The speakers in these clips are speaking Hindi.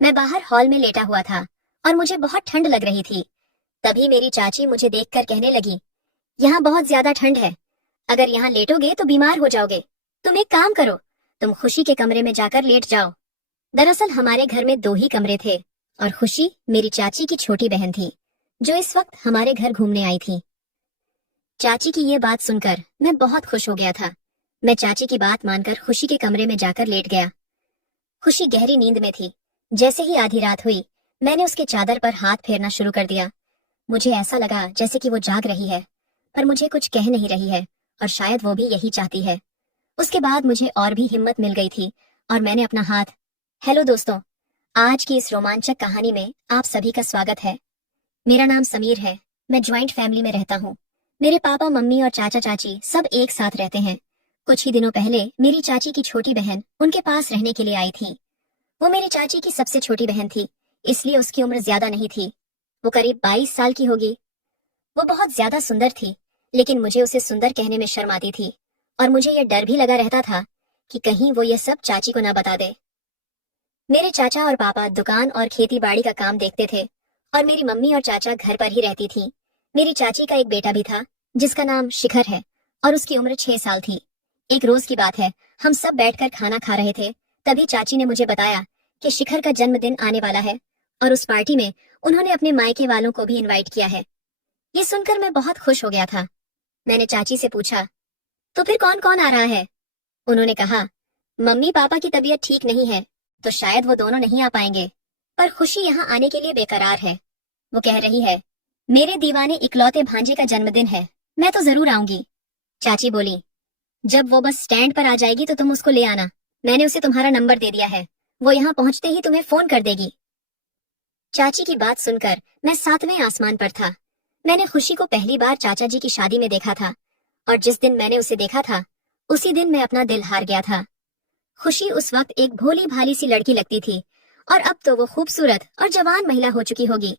मैं बाहर हॉल में लेटा हुआ था और मुझे बहुत ठंड लग रही थी। तभी मेरी चाची मुझे देखकर कहने लगी, यहाँ बहुत ज्यादा ठंड है, अगर यहाँ लेटोगे तो बीमार हो जाओगे। तुम एक काम करो, तुम खुशी के कमरे में जाकर लेट जाओ। दरअसल हमारे घर में दो ही कमरे थे और खुशी मेरी चाची की छोटी बहन थी, जो इस वक्त हमारे घर घूमने आई थी। चाची की ये बात सुनकर मैं बहुत खुश हो गया था। मैं चाची की बात मानकर खुशी के कमरे में जाकर लेट गया। खुशी गहरी नींद में थी। जैसे ही आधी रात हुई, मैंने उसके चादर पर हाथ फेरना शुरू कर दिया। मुझे ऐसा लगा जैसे कि वो जाग रही है, पर मुझे कुछ कह नहीं रही है और शायद वो भी यही चाहती है। उसके बाद मुझे और भी हिम्मत मिल गई थी और मैंने अपना हाथ। हेलो दोस्तों, आज की इस रोमांचक कहानी में आप सभी का स्वागत है। मेरा नाम समीर है। मैं ज्वाइंट फैमिली में रहता हूँ। मेरे पापा, मम्मी और चाचा चाची सब एक साथ रहते हैं। कुछ ही दिनों पहले मेरी चाची की छोटी बहन उनके पास रहने के लिए आई थी। वो मेरी चाची की सबसे छोटी बहन थी, इसलिए उसकी उम्र ज्यादा नहीं थी। वो करीब 22 साल की होगी। वो बहुत ज्यादा सुंदर थी, लेकिन मुझे उसे सुंदर कहने में शर्म आती थी और मुझे यह डर भी लगा रहता था कि कहीं वो ये सब चाची को ना बता दे। मेरे चाचा और पापा दुकान और खेती बाड़ी का काम देखते थे और मेरी मम्मी और चाचा घर पर ही रहती थी। मेरी चाची का एक बेटा भी था जिसका नाम शिखर है और उसकी उम्र 6 साल थी। एक रोज की बात है, हम सब बैठकर खाना खा रहे थे। तभी चाची ने मुझे बताया कि शिखर का जन्मदिन आने वाला है और उस पार्टी में उन्होंने अपने मायके वालों को भी इनवाइट किया है। ये सुनकर मैं बहुत खुश हो गया था। मैंने चाची से पूछा, तो फिर कौन कौन आ रहा है? उन्होंने कहा, मम्मी पापा की तबीयत ठीक नहीं है तो शायद वो दोनों नहीं आ पाएंगे, पर खुशी यहाँ आने के लिए बेकरार है। वो कह रही है, मेरे दीवाने इकलौते भांजे का जन्मदिन है, मैं तो जरूर आऊंगी। चाची बोली, जब वो बस स्टैंड पर आ जाएगी तो तुम उसको ले आना। मैंने उसे तुम्हारा नंबर दे दिया है, वो यहाँ पहुंचते ही तुम्हें फोन कर देगी। चाची की बात सुनकर मैं 7वें आसमान पर था। मैंने खुशी को पहली बार चाचा जी की शादी में देखा था और जिस दिन मैंने उसे देखा था उसी दिन मैं अपना दिल हार गया था। खुशी उस वक्त एक भोली भाली सी लड़की लगती थी और अब तो वो खूबसूरत और जवान महिला हो चुकी होगी।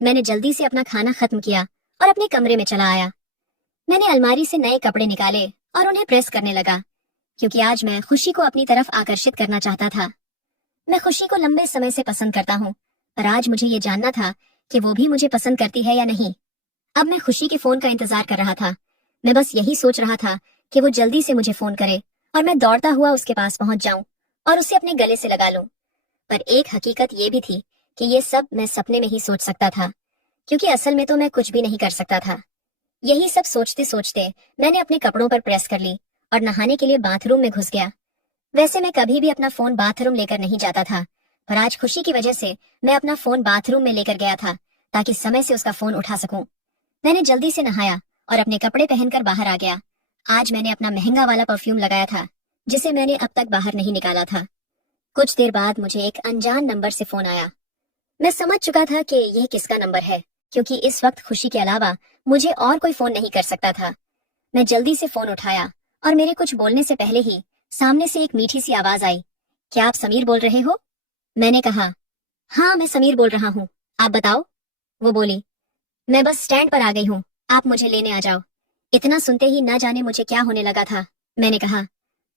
मैंने जल्दी से अपना खाना खत्म किया और अपने कमरे में चला आया। मैंने अलमारी से नए कपड़े निकाले और उन्हें प्रेस करने लगा, क्योंकि आज मैं खुशी को अपनी तरफ आकर्षित करना चाहता था। मैं खुशी को लंबे समय से पसंद करता हूँ, पर आज मुझे ये जानना था कि वो भी मुझे पसंद करती है या नहीं। अब मैं खुशी के फोन का इंतजार कर रहा था। मैं बस यही सोच रहा था कि वो जल्दी से मुझे फोन करे और मैं दौड़ता हुआ उसके पास पहुंच जाऊं और उसे अपने गले से लगा लूं। पर एक हकीकत ये भी थी कि ये सब मैं सपने में ही सोच सकता था, क्योंकि असल में तो मैं कुछ भी नहीं कर सकता था। यही सब सोचते सोचते मैंने अपने कपड़ों पर प्रेस कर ली और नहाने के लिए बाथरूम में घुस गया। वैसे मैं कभी भी अपना फोन बाथरूम लेकर नहीं जाता था, पर आज खुशी की वजह से मैं अपना फोन बाथरूम में लेकर गया था ताकि समय से उसका फोन उठा सकूं। मैंने जल्दी से नहाया और अपने कपड़े पहनकर बाहर आ गया। आज मैंने अपना महंगा वाला परफ्यूम लगाया था, जिसे मैंने अब तक बाहर नहीं निकाला था। कुछ देर बाद मुझे एक अनजान नंबर से फोन आया। मैं समझ चुका था कि यह किसका नंबर है, क्योंकि इस वक्त खुशी के अलावा मुझे और कोई फोन नहीं कर सकता था। मैं जल्दी से फोन उठाया और मेरे कुछ बोलने से पहले ही सामने से एक मीठी सी आवाज आई, क्या आप समीर बोल रहे हो? मैंने कहा, हाँ मैं समीर बोल रहा हूँ, आप बताओ। वो बोली, मैं बस स्टैंड पर आ गई हूँ, आप मुझे लेने आ जाओ। इतना सुनते ही ना जाने मुझे क्या होने लगा था। मैंने कहा,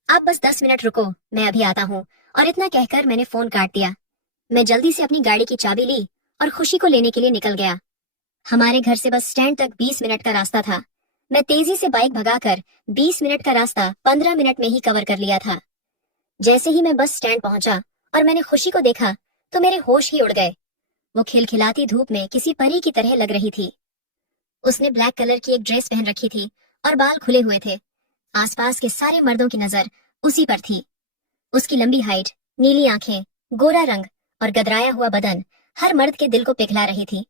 आप बस 10 मिनट रुको, मैं अभी आता हूँ, और इतना कहकर मैंने फोन काट दिया। मैं जल्दी से अपनी गाड़ी की चाबी ली और खुशी को लेने के लिए निकल गया। हमारे घर से बस स्टैंड तक 20 मिनट का रास्ता था। मैं तेजी से बाइक भगाकर 20 मिनट का रास्ता 15 मिनट में ही कवर कर लिया था। जैसे ही मैं बस स्टैंड पहुंचा और मैंने खुशी को देखा तो मेरे होश ही उड़ गए। वो खिलखिलाती धूप में किसी परी की तरह लग रही थी। उसने ब्लैक कलर की एक ड्रेस पहन रखी थी और बाल खुले हुए थे। आसपास के सारे मर्दों की नजर उसी पर थी। उसकी लंबी हाइट, नीली आंखें, गोरा रंग और गदराया हुआ बदन हर मर्द के दिल को पिघला रही थी।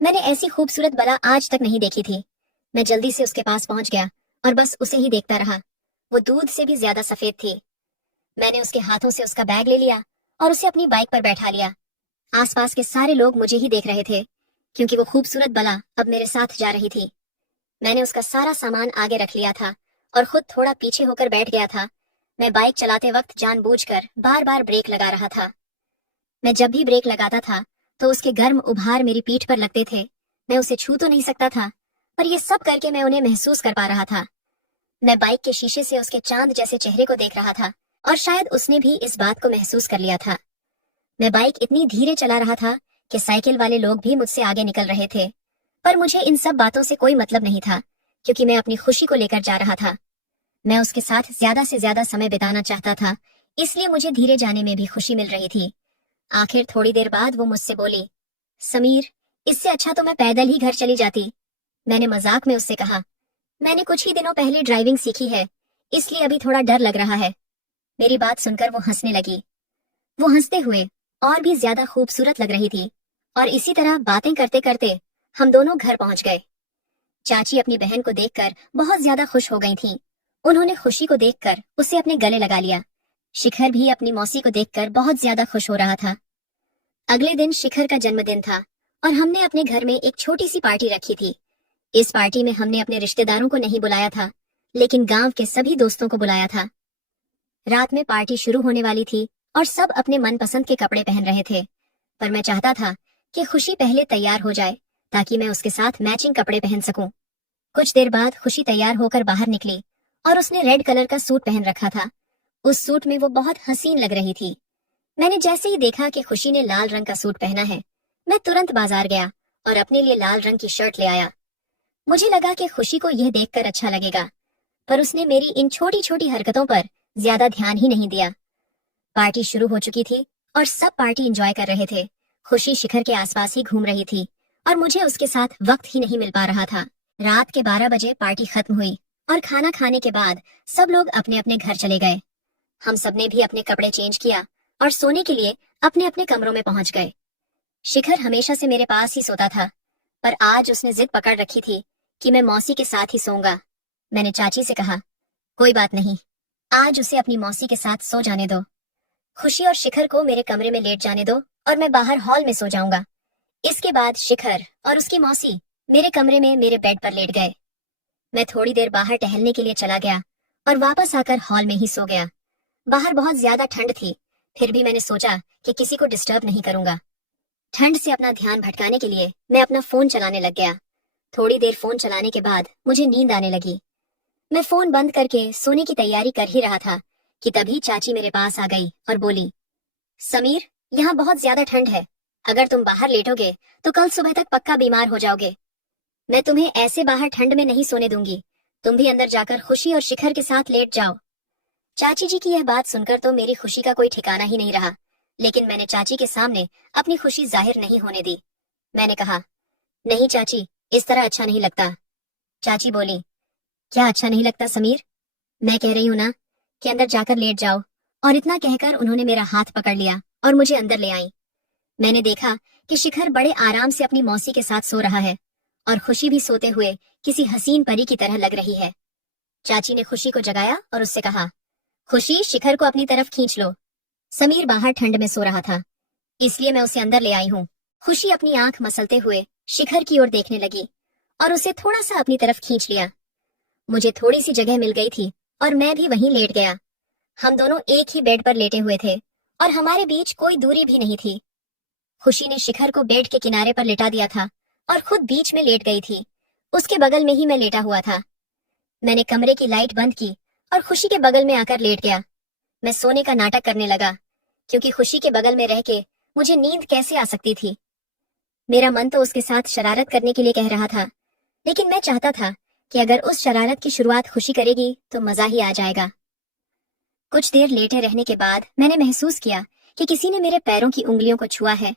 मैंने ऐसी खूबसूरत बला आज तक नहीं देखी थी। मैं जल्दी से उसके पास पहुंच गया और बस उसे ही देखता रहा। वो दूध से भी ज्यादा सफेद थी। मैंने उसके हाथों से उसका बैग ले लिया और उसे अपनी बाइक पर बैठा लिया। आसपास के सारे लोग मुझे ही देख रहे थे, क्योंकि वो खूबसूरत बला अब मेरे साथ जा रही थी। मैंने उसका सारा सामान आगे रख लिया था और खुद थोड़ा पीछे होकर बैठ गया था। मैं बाइक चलाते वक्त जानबूझकर बार बार ब्रेक लगा रहा था। मैं जब भी ब्रेक लगाता था तो उसके गर्म उभार मेरी पीठ पर लगते थे। मैं उसे छू तो नहीं सकता था, पर यह सब करके मैं उन्हें महसूस कर पा रहा था। मैं बाइक के शीशे से उसके चांद जैसे चेहरे को देख रहा था और शायद उसने भी इस बात को महसूस कर लिया था। मैं बाइक इतनी धीरे चला रहा था कि साइकिल वाले लोग भी मुझसे आगे निकल रहे थे, पर मुझे इन सब बातों से कोई मतलब नहीं था, क्योंकि मैं अपनी खुशी को लेकर जा रहा था। मैं उसके साथ ज्यादा से ज्यादा समय बिताना चाहता था, इसलिए मुझे धीरे जाने में भी खुशी मिल रही थी। आखिर थोड़ी देर बाद वो मुझसे बोली, समीर, इससे अच्छा तो मैं पैदल ही घर चली जाती। मैंने मजाक में उससे कहा, मैंने कुछ ही दिनों पहले ड्राइविंग सीखी है, इसलिए अभी थोड़ा डर लग रहा है। मेरी बात सुनकर वो हंसने लगी। वो हंसते हुए और भी ज्यादा खूबसूरत लग रही थी, और इसी तरह बातें करते करते हम दोनों घर पहुंच गए। चाची अपनी बहन को देखकर बहुत ज्यादा खुश हो गई थीं। उन्होंने खुशी को देखकर उसे अपने गले लगा लिया। शिखर भी अपनी मौसी को देखकर बहुत ज्यादा खुश हो रहा था। अगले दिन शिखर का जन्मदिन था और हमने अपने घर में एक छोटी सी पार्टी रखी थी। इस पार्टी में हमने अपने रिश्तेदारों को नहीं बुलाया था, लेकिन गांव के सभी दोस्तों को बुलाया था। रात में पार्टी शुरू होने वाली थी और सब अपने मनपसंद के कपड़े पहन रहे थे, पर मैं चाहता था कि खुशी पहले तैयार हो जाए ताकि मैं उसके साथ मैचिंग कपड़े पहन सकूं। कुछ देर बाद खुशी तैयार होकर बाहर निकली और उसने रेड कलर का सूट पहन रखा था। उस सूट में वो बहुत हसीन लग रही थी। मैंने जैसे ही देखा कि खुशी ने लाल रंग का सूट पहना है, मैं तुरंत बाजार गया और अपने लिए लाल रंग की शर्ट ले आया। मुझे लगा कि खुशी को यह देखकर अच्छा लगेगा, पर उसने मेरी इन छोटी छोटी हरकतों पर ज्यादा ध्यान ही नहीं दिया। पार्टी शुरू हो चुकी थी और सब पार्टी एंजॉय कर रहे थे। खुशी शिखर के आसपास ही घूम रही थी और मुझे उसके साथ वक्त ही नहीं मिल पा रहा था। रात के 12 बजे पार्टी खत्म हुई और खाना खाने के बाद सब लोग अपने अपने घर चले गए। हम सबने भी अपने कपड़े चेंज किया और सोने के लिए अपने अपने कमरों में पहुंच गए। शिखर हमेशा से मेरे पास ही सोता था, पर आज उसने जिद पकड़ रखी थी कि मैं मौसी के साथ ही सोऊंगा। मैंने चाची से कहा, कोई बात नहीं, आज उसे अपनी मौसी के साथ सो जाने दो। खुशी और शिखर को मेरे कमरे में लेट जाने दो और मैं बाहर हॉल में सो जाऊंगा। इसके बाद शिखर और उसकी मौसी मेरे कमरे में मेरे बेड पर लेट गए। मैं थोड़ी देर बाहर टहलने के लिए चला गया और वापस आकर हॉल में ही सो गया। बाहर बहुत ज्यादा ठंड थी, फिर भी मैंने सोचा कि किसी को डिस्टर्ब नहीं करूंगा। ठंड से अपना ध्यान भटकाने के लिए मैं अपना फोन चलाने लग गया। थोड़ी देर फोन चलाने के बाद मुझे नींद आने लगी। मैं फोन बंद करके सोने की तैयारी कर ही रहा था कि तभी चाची मेरे पास आ गई और बोली, समीर, यहाँ बहुत ज्यादा ठंड है। अगर तुम बाहर लेटोगे तो कल सुबह तक पक्का बीमार हो जाओगे। मैं तुम्हें ऐसे बाहर ठंड में नहीं सोने दूंगी। तुम भी अंदर जाकर खुशी और शिखर के साथ लेट जाओ। चाची जी की यह बात सुनकर तो मेरी खुशी का कोई ठिकाना ही नहीं रहा, लेकिन मैंने चाची के सामने अपनी खुशी जाहिर नहीं होने दी। मैंने कहा, नहीं चाची, इस तरह अच्छा नहीं लगता। चाची बोली, क्या अच्छा नहीं लगता समीर? मैं कह रही हूँ ना कि अंदर जाकर लेट जाओ। और इतना कहकर उन्होंने मेरा हाथ पकड़ लिया और मुझे अंदर ले आई। मैंने देखा कि शिखर बड़े आराम से अपनी मौसी के साथ सो रहा है और खुशी भी सोते हुए किसी हसीन परी की तरह लग रही है। चाची ने खुशी को जगाया और उससे कहा, खुशी, शिखर को अपनी तरफ खींच लो। समीर बाहर ठंड में सो रहा था, इसलिए मैं उसे अंदर ले आई हूँ। खुशी अपनी आंख मसलते हुए शिखर की ओर देखने लगी और उसे थोड़ा सा अपनी तरफ खींच लिया। मुझे थोड़ी सी जगह मिल गई थी और मैं भी वहीं लेट गया। हम दोनों एक ही बेड पर लेटे हुए थे और हमारे बीच कोई दूरी भी नहीं थी। खुशी ने शिखर को बेड के किनारे पर लेटा दिया था और खुद बीच में लेट गई थी। उसके बगल में ही मैं लेटा हुआ था। मैंने कमरे की लाइट बंद की और खुशी के बगल में आकर लेट गया। मैं सोने का नाटक करने लगा, क्योंकि खुशी के बगल में रह के मुझे नींद कैसे आ सकती थी। मेरा मन तो उसके साथ शरारत करने के लिए कह रहा था, लेकिन मैं चाहता था कि अगर उस शरारत की शुरुआत खुशी करेगी तो मजा ही आ जाएगा। कुछ देर लेटे रहने के बाद मैंने महसूस किया कि किसी ने मेरे पैरों की उंगलियों को छुआ है